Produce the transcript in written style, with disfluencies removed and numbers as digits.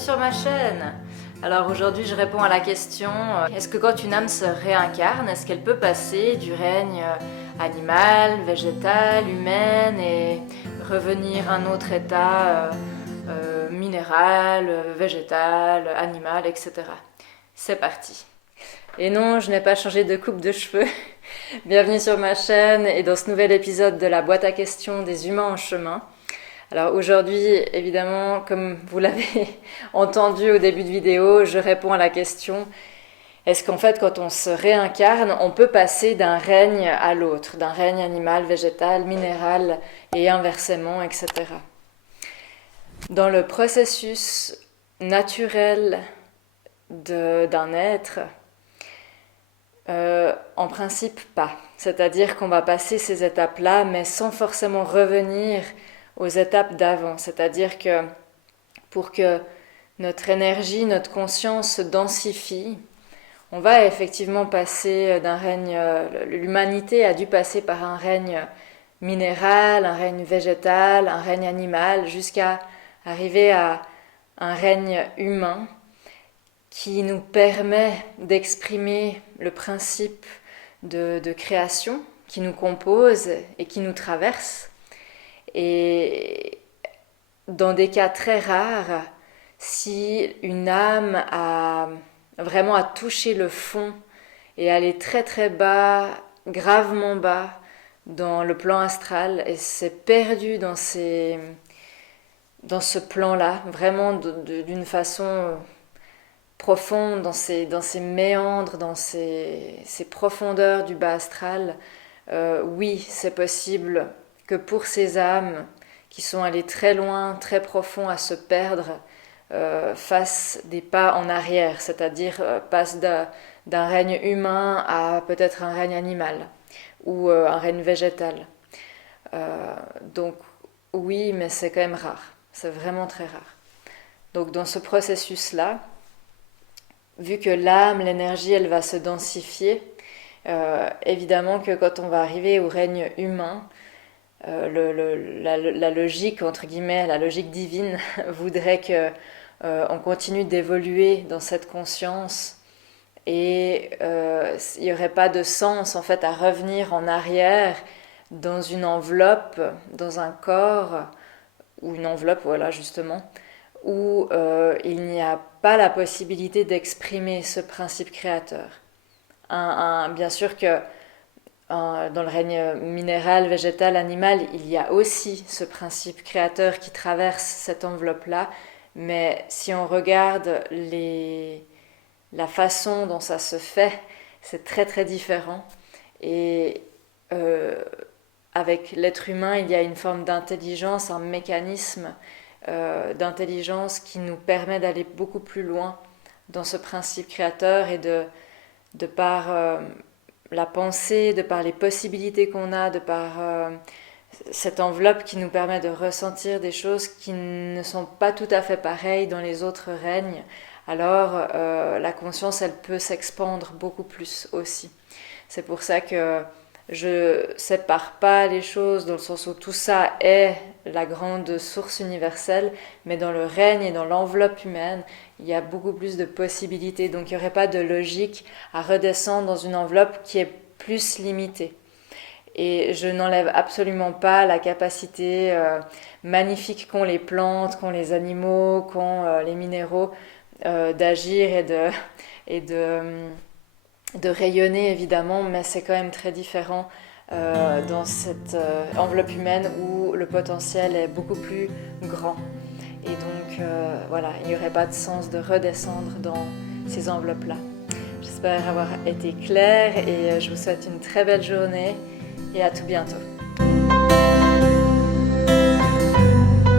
sur ma chaîne. Alors aujourd'hui je réponds à la question, est-ce que quand une âme se réincarne, est-ce qu'elle peut passer du règne animal, végétal, humain et revenir à un autre état minéral, végétal, animal, etc. C'est parti. Et non, je n'ai pas changé de coupe de cheveux. Bienvenue sur ma chaîne et dans ce nouvel épisode de la boîte à questions des humains en chemin. Alors aujourd'hui, évidemment, comme vous l'avez entendu au début de vidéo, je réponds à la question est-ce qu'en fait, quand on se réincarne, on peut passer d'un règne à l'autre, d'un règne animal, végétal, minéral et inversement, etc. Dans le processus naturel d'un être, en principe pas. C'est-à-dire qu'on va passer ces étapes-là, mais sans forcément revenir aux étapes d'avant. C'est-à-dire que pour que notre énergie, notre conscience se densifie, on va effectivement passer d'un règne... L'humanité a dû passer par un règne minéral, un règne végétal, un règne animal, jusqu'à arriver à un règne humain qui nous permet d'exprimer le principe de création qui nous compose et qui nous traverse. Et dans des cas très rares, si une âme a vraiment touché le fond et aller très très bas, gravement bas dans le plan astral et s'est perdue dans ce plan-là, vraiment d'une façon profonde, dans ces méandres, dans ces profondeurs du bas astral, oui, c'est possible que pour ces âmes qui sont allées très loin, très profond à se perdre, fassent des pas en arrière, c'est-à-dire passent d'un règne humain à peut-être un règne animal ou un règne végétal. Donc oui, mais c'est quand même rare, c'est vraiment très rare. Donc dans ce processus-là, vu que l'âme, l'énergie, elle va se densifier, évidemment que quand on va arriver au règne humain, la logique, entre guillemets, la logique divine voudrait que on continue d'évoluer dans cette conscience et il n'y aurait pas de sens en fait à revenir en arrière dans une enveloppe, dans un corps ou une enveloppe, voilà justement, où il n'y a pas la possibilité d'exprimer ce principe créateur. Bien sûr que dans le règne minéral, végétal, animal, il y a aussi ce principe créateur qui traverse cette enveloppe-là, mais si on regarde la façon dont ça se fait, c'est très très différent. Et avec l'être humain, il y a une forme d'intelligence, un mécanisme d'intelligence qui nous permet d'aller beaucoup plus loin dans ce principe créateur et de par la pensée, de par les possibilités qu'on a, de par cette enveloppe qui nous permet de ressentir des choses qui ne sont pas tout à fait pareilles dans les autres règnes, alors la conscience, elle peut s'expandre beaucoup plus aussi. C'est pour ça que je sépare pas les choses dans le sens où tout ça est la grande source universelle, mais dans le règne et dans l'enveloppe humaine, il y a beaucoup plus de possibilités. Donc il n'y aurait pas de logique à redescendre dans une enveloppe qui est plus limitée. Et je n'enlève absolument pas la capacité magnifique qu'ont les plantes, qu'ont les animaux, qu'ont les minéraux d'agir et de rayonner évidemment, mais c'est quand même très différent dans cette enveloppe humaine où le potentiel est beaucoup plus grand. Et donc voilà, il n'y aurait pas de sens de redescendre dans ces enveloppes-là. J'espère avoir été claire et je vous souhaite une très belle journée et à tout bientôt.